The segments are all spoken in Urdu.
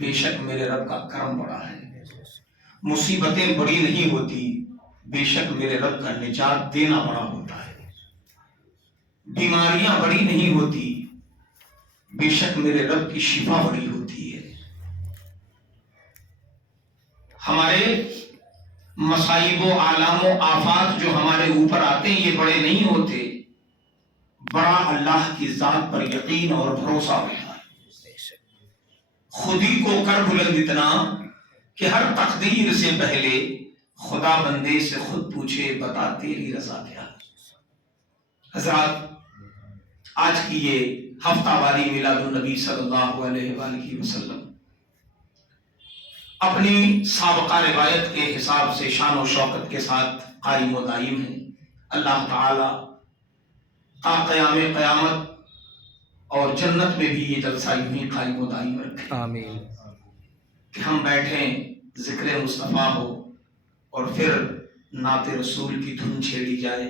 بے شک میرے رب کا کرم بڑا ہے. مصیبتیں بڑی نہیں ہوتی، بے شک میرے رب کا نجات دینا بڑا ہوتا ہے. بیماریاں بڑی نہیں ہوتی، بے شک میرے رب کی شفا بڑی ہوتی ہے. ہمارے مصائب و آلام و آفات جو ہمارے اوپر آتے ہیں یہ بڑے نہیں ہوتے، بڑا اللہ کی ذات پر یقین اور بھروسہ ہوتا ہے. خود ہی کو کر بلند اتنا کہ ہر تقدیر سے پہلے خدا بندے سے خود پوچھے بتا تیری رضا کیا ہے. حضرات، آج کی یہ ہفتہ واری میلاد النبی صلی اللہ علیہ وآلہ وسلم اپنی سابقہ روایت کے حساب سے شان و شوکت کے ساتھ قائم و دائم ہے. اللہ تعالی تا قیام قیامت اور جنت میں بھی یہ جلسہ یوں ہی قائم و دائم رکھے. آمین. کہ ہم بیٹھیں، ذکر مصطفیٰ ہو اور پھر نعت رسول کی دھن چھیڑی جائے،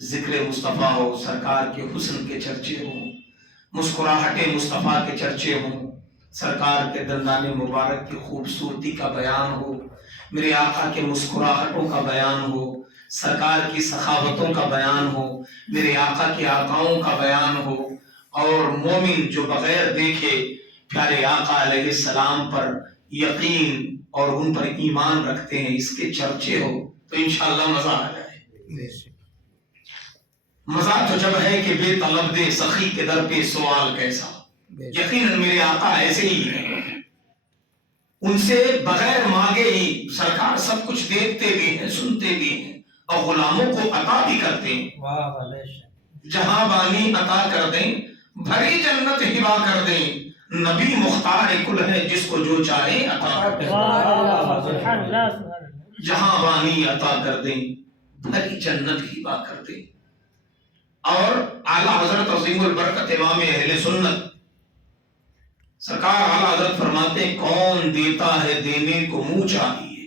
ذکر مصطفیٰ ہو، سرکار کے حسن کے چرچے ہوں، مسکراہٹ مصطفیٰ کے چرچے ہوں، سرکار کے دندان مبارک کی خوبصورتی کا بیان ہو، میرے آقا کے مسکراہٹوں کا بیان ہو، سرکار کی سخاوتوں کا بیان ہو، میرے آقا کے عطاؤں کا بیان ہو، اور مومن جو بغیر دیکھے پیارے آقا علیہ السلام پر یقین اور ان پر ایمان رکھتے ہیں، اس کے چرچے ہو تو انشاءاللہ مزہ آ جائے. مزہ تو جب ہے کہ بے طلب دے سخی کے در پہ سوال کیسا. یقیناً میرے آقا ایسے ہی ہیں، ان سے بغیر مانگے ہی سرکار سب کچھ دیکھتے بھی ہیں، سنتے بھی ہیں اور غلاموں کو عطا بھی کرتے ہیں. جہاں بانی عطا کر دیں، بھری جنت ہبا کر دیں، نبی مختار کل ہے جس کو جو چاہے عطا کر دیں. جہاں بانی عطا کر دیں، بھری جنت ہبا کر دیں. اور اعلیٰ حضرت عظیم البرکت امام اہل سنت سرکار اعلیٰ حضرت فرماتے ہیں کون دیتا ہے دینے کو منہ چاہیے،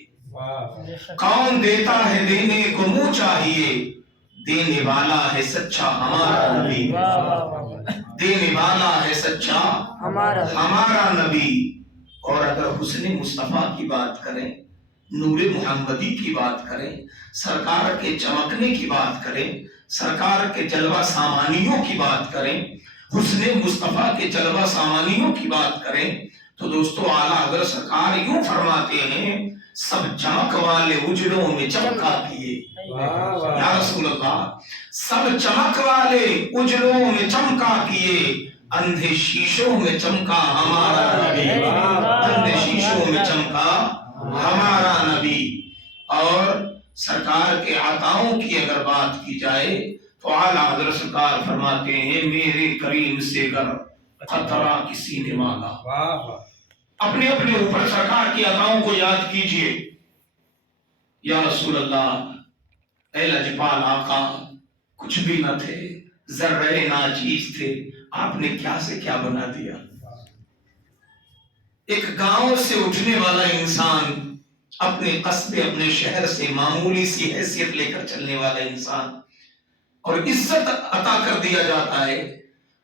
کون دیتا ہے دینے کو منہ چاہیے، دینے والا ہے سچا ہمارا نبی، دینے والا ہے سچا ہمارا نبی. اور اگر حسن مصطفیٰ کی بات کریں، نور محمدی کی بات کریں، سرکار کے چمکنے کی بات کریں، سرکار کے جلوہ سامانیوں کی بات کریں، حسن مصطفیٰ کے جلوہ سامانیوں کی بات کریں، تو دوستو اعلیٰ حضرت سرکار یوں فرماتے ہیں سب چمک والے اجڑوں میں چمکا کیے. یا رسول اللہ، سب چمک والے اجڑوں میں چمکا کیے، اندھے شیشوں میں چمکا ہمارا نبی، اندھے شیشوں میں چمکا ہمارا نبی. اور سرکار کے عطاؤں کی اگر بات کی جائے تو اعلیٰ حضرت سرکار فرماتے ہیں میرے کریم سے گر قطرہ کسی نے مانگا. اپنے اپنے اوپر سرکار کی عطاؤں کو یاد کیجئے. یا رسول اللہ، اے لجپال آقا، کچھ بھی نہ تھے، ذرے ناچیز تھے، آپ نے کیا سے کیا بنا دیا. ایک گاؤں سے اٹھنے والا انسان، اپنے قصبے اپنے شہر سے معمولی سی حیثیت لے کر چلنے والا انسان، اور عزت عطا کر دیا جاتا ہے.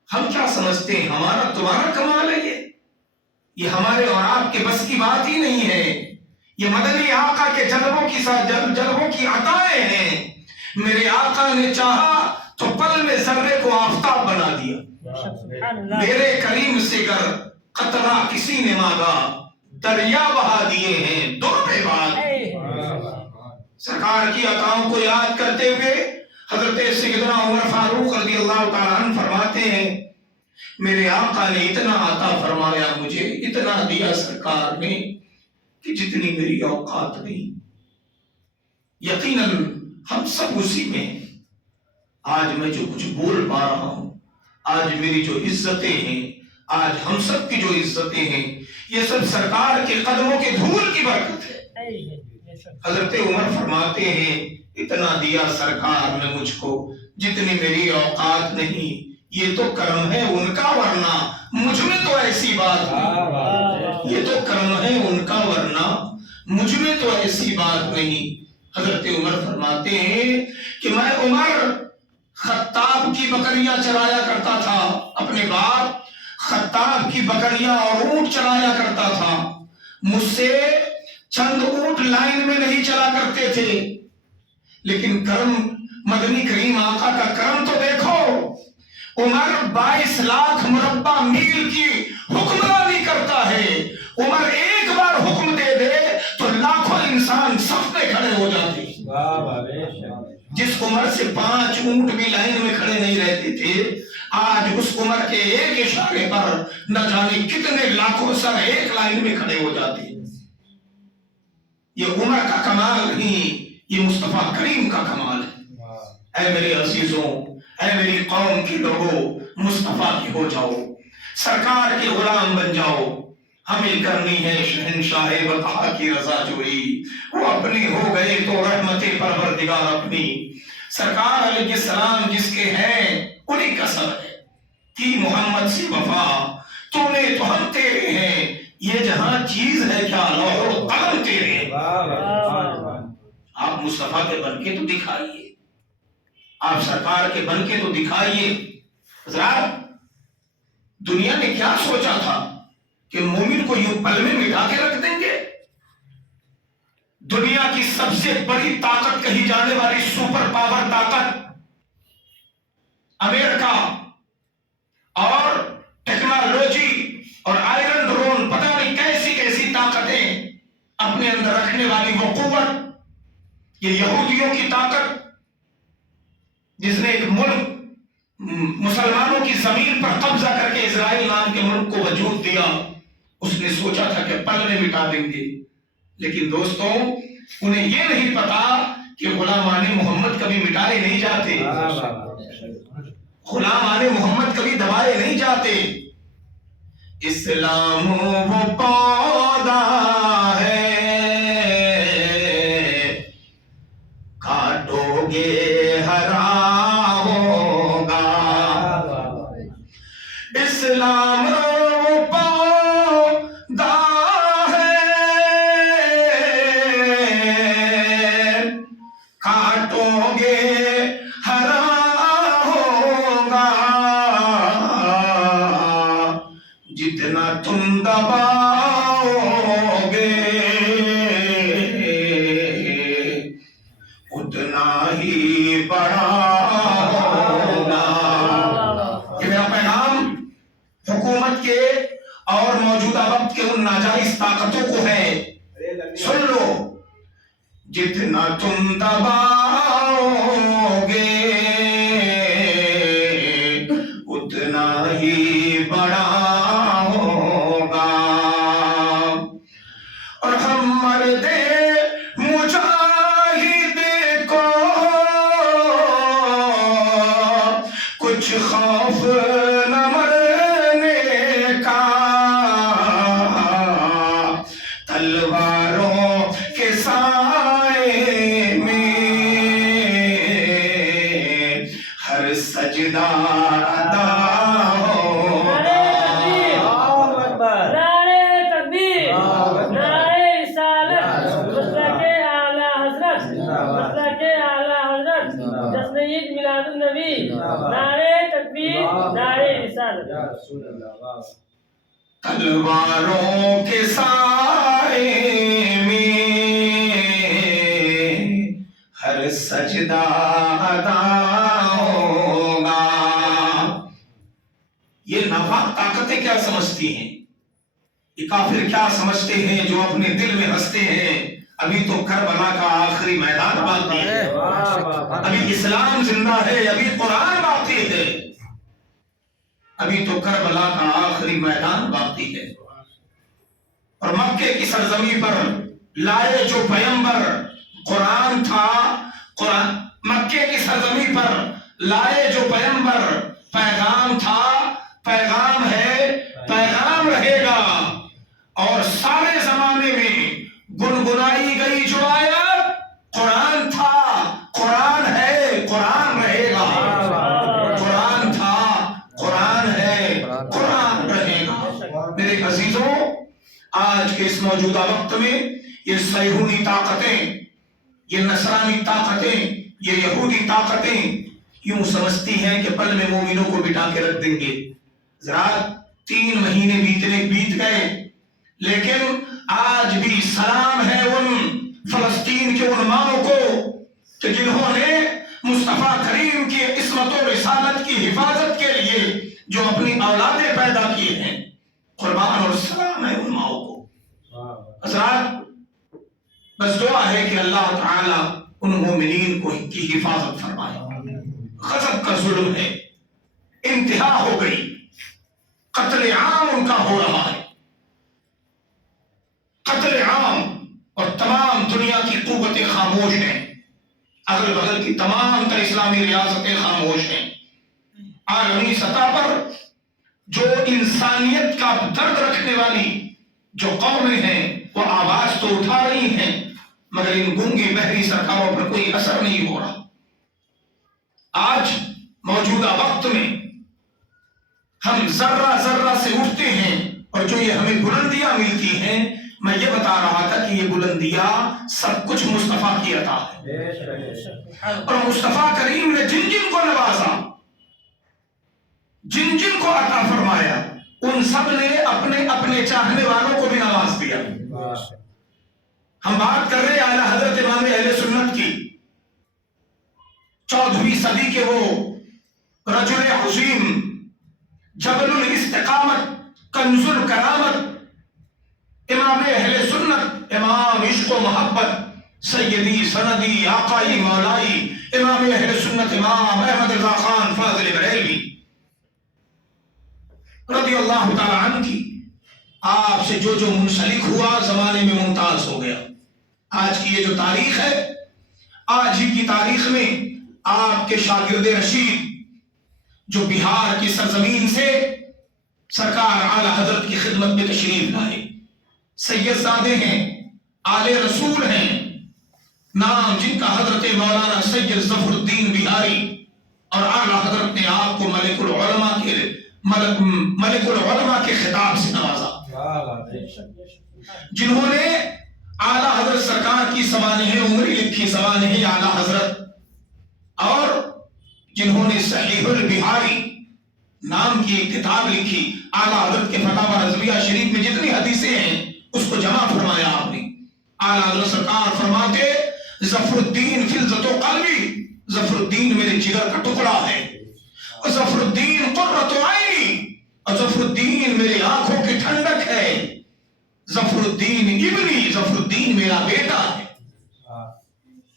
ہم کیا سمجھتے ہیں ہمارا تمہارا کمال ہے یہ ہمارے اور آپ کے بس کی بات ہی نہیں ہے. یہ مدنی آقا کے جلووں کی عطائیں ہیں. میرے آقا نے چاہا تو پل میں ذرے کو آفتاب بنا دیا. میرے کریم سے گر قطرہ کسی نے مانگا، دریا بہا دیے ہیں دو پہ بات. سرکار کی عطاؤں کو یاد کرتے ہوئے حضرت سیدنا عمر فاروق رضی اللہ تعالیٰ عنہ فرماتے ہیں میرے آقا نے اتنا عطا فرمایا مجھے، اتنا دیا سرکار نے کہ جتنی میری اوقات نہیں. یقیناً ہم سب اسی میں ہیں. آج میں جو کچھ بول پا رہا ہوں، آج میری جو عزتیں ہیں، آج ہم سب کی جو عزتیں ہیں، یہ سب سرکار کے قدموں کے دھول کی برکت ہے. حضرت عمر فرماتے ہیں اتنا دیا سرکار نے مجھ کو جتنی میری اوقات نہیں. یہ تو کرم ہے ان کا، ورنہ مجھ میں تو ایسی بات نہیں. یہ تو کرم ہے ان کا، ورنہ مجھ میں تو ایسی بات نہیں. حضرت عمر فرماتے ہیں کہ میں عمر خطاب کی بکریاں چرایا کرتا تھا، اپنے باپ خطاب کی بکریاں اور اونٹ چرایا کرتا تھا. مجھ سے چند اونٹ لائن میں نہیں چلا کرتے تھے، لیکن کرم مدنی کریم آقا کا کرم تو دیکھو، عمر 22 لاکھ مربع میل کی حکمرانی کرتا ہے، عمر ایک بار حکم دے دے تو لاکھوں انسان صف میں کھڑے ہو جاتے ہیں۔ جس عمر سے 5 اونٹ بھی لائن میں کھڑے نہیں رہتے تھے، آج اس عمر کے ایک اشارے پر نہ جانے کتنے لاکھوں سر ایک لائن میں کھڑے ہو جاتے ہیں۔ یہ عمر کا کمال نہیں، یہ مصطفیٰ کریم کا کمال ہے۔ اے میرے عزیزوں، اے میری قوم کے لوگوں، مصطفیٰ کے ہو جاؤ، سرکار کے غلام بن جاؤ۔ ہمیں کرنی ہے شہنشاہ بقا کی رضا جوئی، وہ اپنے ہو گئے تو رحمت پروردگار اپنی۔ سرکار علیہ السلام جس کے ہیں انہی کا سب ہے، کی محمد سے وفا، تو نے تو ہم تیرے ہیں، یہ جہاں چیز ہے کیا لوح و قلم تیرے۔ آپ مصطفیٰ کے بن کے تو دکھائیے، آپ سرکار کے بن کے تو دکھائیے۔ حضرات، دنیا نے کیا سوچا تھا کہ مومن کو یوں پل میں مٹا کے رکھ دیں گے؟ دنیا کی سب سے بڑی طاقت کہی جانے والی سپر پاور طاقت امریکہ اور ٹیکنالوجی اور آئرن ڈرون، پتہ نہیں کیسی کیسی طاقتیں اپنے اندر رکھنے والی وہ قوت، یہ یہودیوں کی طاقت جس نے ایک ملک مسلمانوں کی زمین پر قبضہ کر کے اسرائیل نام کے ملک کو وجود دیا، اس نے سوچا تھا کہ پل میں مٹا دیں گے۔ لیکن دوستوں، انہیں یہ نہیں پتا کہ غلامان محمد کبھی مٹائے نہیں جاتے، غلامان محمد کبھی دبائے نہیں جاتے۔ اسلام وہ پودا ہے، کاٹو گے ہرا ہوگا، اسلام وہ پودا ہے، کاٹو گے ہرا ہوگا، جتنا تم دباؤ گے اتنا ہی بڑا ہوگا۔ یہ میرا پیغام حکومت کے اور موجودہ وقت کے ان ناجائز طاقتوں کو ہے، سن لو، جتنا تم دباؤ گے اتنا ہی بڑا ہوگا۔ اور ہم مرد مجاہد کو کچھ خوف نہ مرنے کا، تلواروں کے سائے میں ہر سجدہ ادا ہوگا۔ نعرے تکبیر، نعرے رسالت، مسلک اعلیٰ حضرت، مسلک اعلیٰ حضرت، جشن عید میلاد النبی، نعرے تکبیر، نعرے رسالت۔ تلواروں کے سائے میں ہر سجدہ ادا ہوگا۔ یہ نافاق طاقتیں کیا سمجھتی ہیں؟ یہ کافر کیا سمجھتے ہیں جو اپنے دل میں ہنستے ہیں؟ ابھی تو کربلا کا آخری میدان باقی ہے، ابھی اسلام زندہ ہے، ابھی قرآن باقی ہے، ابھی تو کربلا کا آخری میدان باقی ہے۔ اور مکے کی سرزمین پر لائے جو پیغمبر قرآن تھا، قرآن مکے کی سرزمین پر لائے جو پیغمبر پیغام تھا، پیغام ہے، پیغام رہے گا، اور سارے زمانے میں گنگنائی گئی جو آیت قرآن تھا، قرآن ہے، قرآن رہے گا، قرآن تھا، قرآن ہے، قرآن رہے گا۔ میرے عزیزوں، آج کے اس موجودہ وقت میں یہ صہیونی طاقتیں، یہ نصرانی طاقتیں، یہ یہودی طاقتیں یوں سمجھتی ہیں کہ پل میں مومنوں کو بٹا کے رکھ دیں گے۔ ذرا 3 مہینے بیت گئے، لیکن آج بھی سلام ہے ان فلسطین کے علماؤں کو کہ جنہوں نے مصطفیٰ کریم کی عصمت و رسالت کی حفاظت کے لیے جو اپنی اولادیں پیدا کی ہیں. قربان اور سلام ہے علماؤں کو. حضرات بس دعا ہے کہ اللہ تعالی ان مومنین کو کی حفاظت فرمائے. غضب کا ظلم ہے، انتہا ہو گئی، قتل عام ان کا ہو رہا ہے، قتل عام، اور تمام دنیا کی قوتیں خاموش ہیں، اگل بغل کی تمام تر اسلامی ریاستیں خاموش ہیں. عالمی سطح پر جو انسانیت کا درد رکھنے والی جو قومیں ہیں وہ آواز تو اٹھا رہی ہیں، مگر ان گونگی بہری سرکاروں پر کوئی اثر نہیں ہو رہا. آج موجودہ وقت میں ہم ذرہ ذرہ سے اٹھتے ہیں، اور جو یہ ہمیں بلندیاں ملتی ہیں، میں یہ بتا رہا تھا کہ یہ بلندیاں سب کچھ مصطفیٰ کی عطا ہے. اور مصطفیٰ کریم نے جن جن کو نوازا، جن جن کو عطا فرمایا، ان سب نے اپنے اپنے چاہنے والوں کو بھی نواز دیا. ہم بات کر رہے ہیں اعلیٰ حضرت امام اہل سنت کی، 14ویں صدی کے وہ رجل عظیم، جبل الاستقامت، کنز الکرامت، امام اہل سنت، امام عشق و محبت، سیدی سندی آقائی مولائی، امام اہل سنت امام احمد رضا خان فاضل بریلوی رضی اللہ تعالی عنہ کی، آپ سے جو جو منسلک ہوا زمانے میں ممتاز ہو گیا. آج کی یہ جو تاریخ ہے، آج ہی کی تاریخ میں آپ کے شاگرد رشید جو بہار کی سرزمین سے سرکار اعلیٰ حضرت کی خدمت میں تشریف لائے، سید زادے ہیں، آل رسول ہیں، نام جن کا حضرت مولانا سید ظفر الدین بہاری، اور اعلیٰ حضرت نے آپ کو ملک العلماء کے خطاب سے نوازا، جنہوں نے اعلیٰ حضرت سرکار کی سوانح عمری لکھی، سوانح اعلیٰ حضرت، اور جنہوں نے صحیح البہاری نام کی ایک کتاب لکھی. اعلیٰ حضرت کے فتاوی رضویہ شریف میں جتنی حدیثیں ہیں اس کو جمع فرمایا آپ نے. اعلیٰ حضرت سرکار فرماتے ظفر الدین فلذت و قلبی، ظفر الدین میرے جگر کا ٹکڑا ہے، اور ظفر الدین قرۃ عینی، اور ظفر الدین میری آنکھوں کی ٹھنڈک ہے، ظفر الدین ابنی، ظفر الدین میرا بیٹا ہے.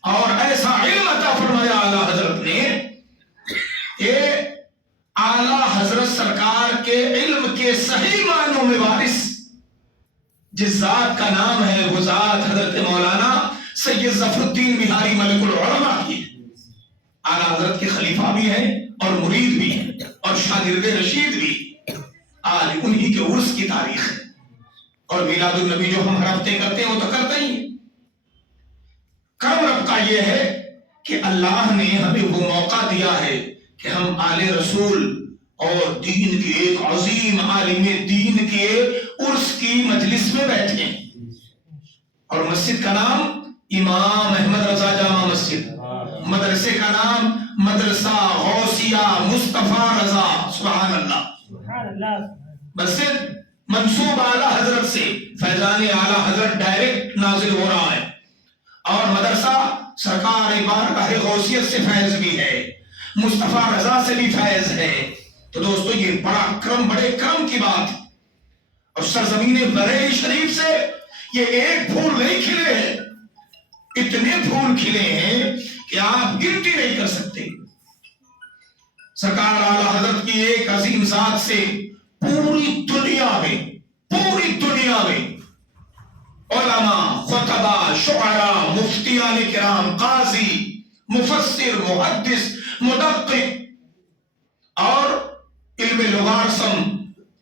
اور ایسا علم عطا فرمایا اعلیٰ حضرت نے کہ اعلیٰ حضرت سرکار کے علم کے صحیح معنوں میں وارث جس ذات کا نام ہے، وہ ذات حضرت مولانا سید ظفر الدین بہاری ملک العلماء کی. اعلیٰ حضرت کے خلیفہ بھی ہیں اور مرید بھی ہیں اور شاگرد رشید بھی. آج انہی کے عرس کی تاریخ ہے، اور میلاد النبی جو ہم ہر ہفتے کرتے ہیں وہ تو کرتے ہی ہیں. کرم رب کا یہ ہے کہ اللہ نے ہمیں وہ موقع دیا ہے کہ ہم آل رسول اور دین کی ایک عظیم عالم دین کے عرس کی مجلس میں بیٹھے ہیں، اور مسجد کا نام امام احمد رضا جامع مسجد، مدرسے کا نام مدرسہ غوثیہ مصطفیٰ رضا. سبحان اللہ. مسجد منسوب اعلیٰ حضرت سے، فیضان اعلیٰ حضرت ڈائریکٹ نازل ہو رہا ہے، اور مدرسہ سرکار بارگاہ غوثیت سے فیض بھی ہے، مصطفیٰ رضا سے بھی فیض ہے. تو دوستو یہ بڑا کرم، بڑے کرم کی بات. اور سرزمین بریلی شریف سے یہ ایک پھول نہیں کھلے ہیں، اتنے پھول کھلے ہیں کہ آپ گنتی نہیں کر سکتے. سرکار اعلیٰ حضرت کی ایک عظیم ذات سے پوری دنیا میں علماء، خطبہ، شعراء، مفتیان کرام، قاضی، مفسر، محدث، مدقق، اور علم لغارسم،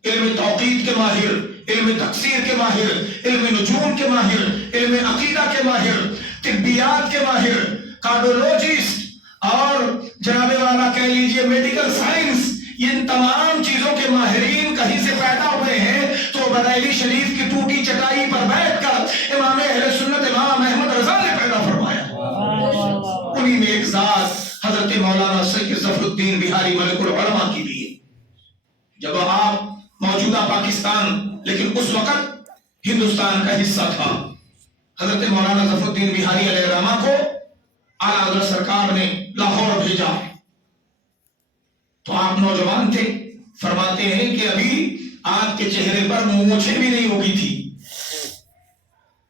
علم توقید کے ماہر، علم تفسیر کے ماہر، علم نجوم کے ماہر، علم عقیدہ کے ماہر، طبیات کے ماہر، کارڈیولوجسٹ، اور جناب والا کہہ لیجئے میڈیکل سائنس، ان تمام چیزوں کے ماہرین کہیں سے پیدا ہوئے ہیں. تو بریلی شریف کی ٹوٹی چٹائی پر بیٹھ کر امام اہل سنت امام احمد رضا نے پیدا فرمایا. انہی میں ایک ذات حضرت مولانا سید ظفر الدین بہاری ملک العلماء کی بھی ہے. جب آپ موجودہ پاکستان، لیکن اس وقت ہندوستان کا حصہ تھا. حضرت مولانا ظفر الدین بہاری علیہ الرحمہ کو اعلیٰ حضرت سرکار نے لاہور بھیجا. تو آپ نوجوان تھے. فرماتے ہیں کہ ابھی آپ کے چہرے پر مونچھیں بھی نہیں ہوگی تھی.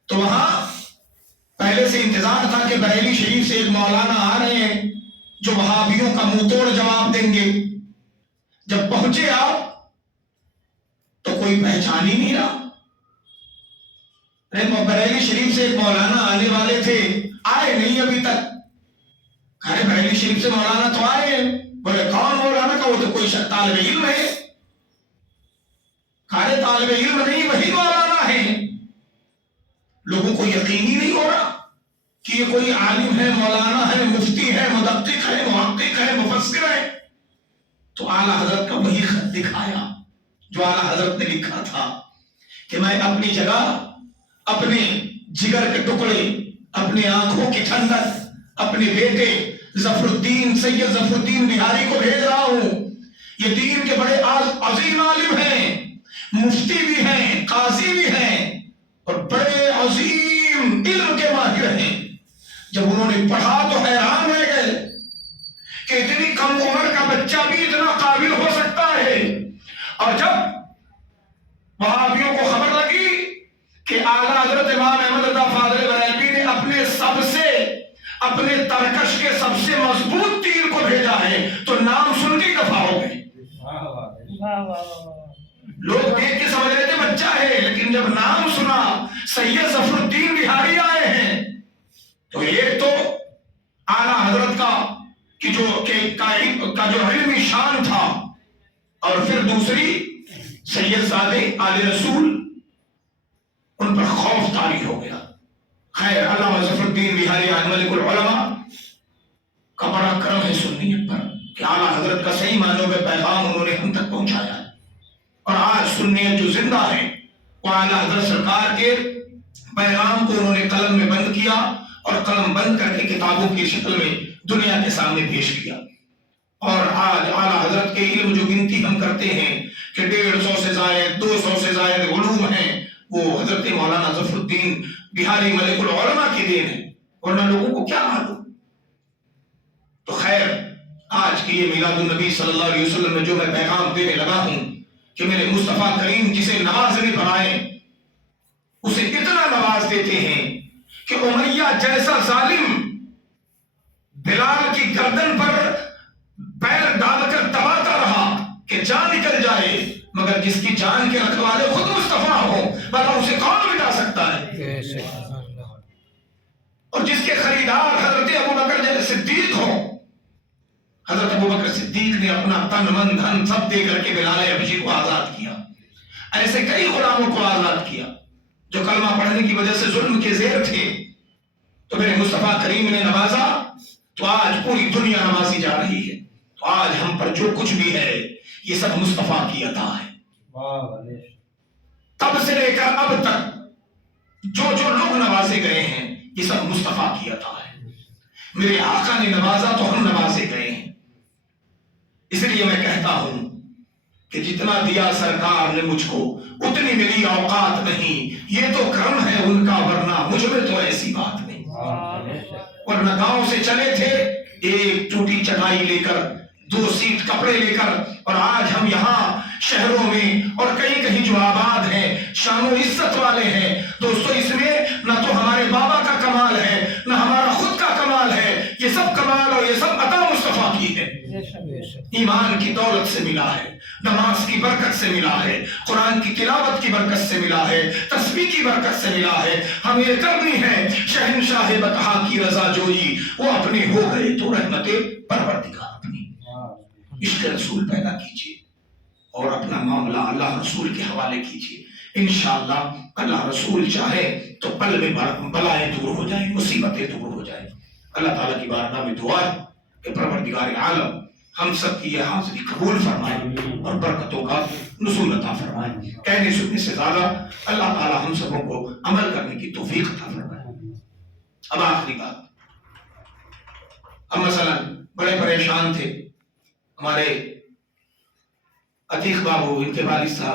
تو وہاں پہلے سے انتظار تھا کہ بریلی شریف سے ایک مولانا آ رہے ہیں جو وہابیوں کا منہ توڑ جواب دیں گے. جب پہنچے آپ تو کوئی پہچان ہی نہیں رہا. بریلی شریف سے ایک مولانا آنے والے تھے, آئے نہیں ابھی تک. ارے بریلی شریف سے مولانا تو آئے ہیں. بولے کون مولانا؟ کا وہ تو کوئی طالب علم ہے. ارے طالب علم نہیں, وہی مولانا ہے. لوگوں کو یقین ہی نہیں ہو رہا کہ یہ کوئی عالم ہے, مولانا ہے, مفتی ہے, مدقق ہے, محقق ہے, مفسر ہے. تو اعلیٰ حضرت کا وہی خط دکھایا جو اعلیٰ حضرت نے لکھا تھا کہ میں اپنی جگہ اپنے جگر کے ٹکڑے, اپنے آنکھوں کی ٹھنڈک, اپنے بیٹے ظفر الدین, سید ظفر الدین بہاری کو بھیج رہا ہوں. یہ دین کے بڑے عظیم عالم ہیں, مفتی بھی ہیں, قاضی بھی ہیں, اور بڑے عظیم علم کے ماہر ہیں. جب انہوں نے پڑھا تو حیران رہ گئے کہ اتنی کم عمر کا بچہ بھی اتنا قابل ہو سکتا ہے. اور جب وہابیوں کو خبر لگی کہ اعلیٰ حضرت امام احمد رضا فاضل بریلوی نے اپنے ترکش کے سب سے مضبوط تیر کو بھیجا ہے, تو نام سن کے دفاع ہو گئے. لوگ دیکھ کے سمجھ رہے تھے بچہ ہے, لیکن جب نام سنا سید ظفر الدین بہاری آئے ہیں تو ایک تو اعلیٰ حضرت کا جو علمی شان تھا, اور پھر دوسری سید زادے آل رسول, ان پر خوف طاری ہو گیا. خیر, علامہ ظفر الدین بہاری ملک العلماء کا بڑا کرم ہے سنیت پر کہ اعلیٰ حضرت کا صحیح معنوں میں پیغام انہوں نے ہم تک پہنچایا. اور آج سنیت جو زندہ ہے وہ اعلیٰ حضرت سرکار کے پیغام کو انہوں نے قلم میں بند کیا, اور قلم بند کر کے کتابوں کی شکل میں دنیا کے سامنے پیش کیا. اور آج اعلیٰ حضرت کے علم جو گنتی ہم کرتے ہیں کہ 150 سے زائد 200 سے زائد علوم ہیں, وہ حضرت مولانا ظفر الدین بہاری ملک العلماء کی دین ہے, ورنہ لوگوں کو کیا معلوم. تو خیر, آج کی یہ میلاد النبی صلی اللہ علیہ وسلم میں جو میں پیغام دینے لگا ہوں کہ میرے مصطفیٰ کریم جسے نوازنے پر آئے اسے اتنا نواز دیتے ہیں کہ امیہ جیسا ظالم بلال کی گردن پر پیر ڈال کر دباتا رہا کہ جان نکل جائے, مگر جس کی جان کے رکھوالے خود مصطفیٰ ہو, بھلا اسے کون مٹا سکتا ہے؟ اور جس کے خریدار حضرت ابوبکر جیسے صدیق ہو, حضرت ابوبکر صدیق نے اپنا تن من دھن سب دے کر کے بلال حبشی کو آزاد کیا. ایسے کئی غلاموں کو آزاد کیا جو کلمہ پڑھنے کی وجہ سے ظلم کے زیر تھے. تو میرے مصطفیٰ کریم نے نوازا تو آج پوری دنیا نوازی جا رہی ہے. تو آج ہم پر جو کچھ بھی ہے یہ سب مصطفیٰ کی عطا ہے. تب سے لے کر اب تک جو لوگ نوازے گئے ہیں یہ سب مصطفیٰ کی عطا ہے. میرے آقا نے نوازا تو ہم نوازے گئے ہیں. اس لیے میں کہتا ہوں کہ جتنا دیا سرکار نے مجھ کو اتنی میری اوقات نہیں. یہ تو کرم ہے ان کا, ورنہ مجھ میں تو ایسی بات نہیں. ورنہ گاؤں سے چلے تھے ایک ٹوٹی چٹائی لے کر, 2 سیٹ کپڑے لے کر, اور آج ہم یہاں شہروں میں اور کہیں جو آباد ہیں, شان و عزت والے ہیں. دوستو, اس میں نہ تو ہمارے بابا کا کمال ہے نہ ہمارا خود کا کمال ہے, یہ سب کمال اور یہ سب عطا مصطفیٰ کی ہے. ایمان کی دولت سے ملا ہے, نماز کی برکت سے ملا ہے, قرآن کی تلاوت کی برکت سے ملا ہے, تسبیح کی برکت سے ملا ہے. ہم یہ کرنی ہے شہنشاہ بطحا کی رضا جوئی, وہ اپنے ہو گئے تو رحمت پروردگار اپنی. عشق رسول پیدا کیجیے اور اپنا معاملہ اللہ رسول کے حوالے کیجیے. انشاءاللہ اللہ رسول چاہے تو پل میں بلائیں دور ہو جائیں, مصیبتیں دور ہو جائیں. اللہ تعالیٰ کی بارگاہ میں دعا ہے کہ پروردگار عالم ہم سب کی یہ حاضری قبول فرمائے اور برکتوں کا نزول عطا فرمائے. کہنے سننے سے زیادہ اللہ تعالیٰ ہم سبوں کو عمل کرنے کی توفیق عطا فرمائے. اب آخری بات, ہم مثلا بڑے پریشان تھے, ہمارے عتیق بابو ان کے والد صاحب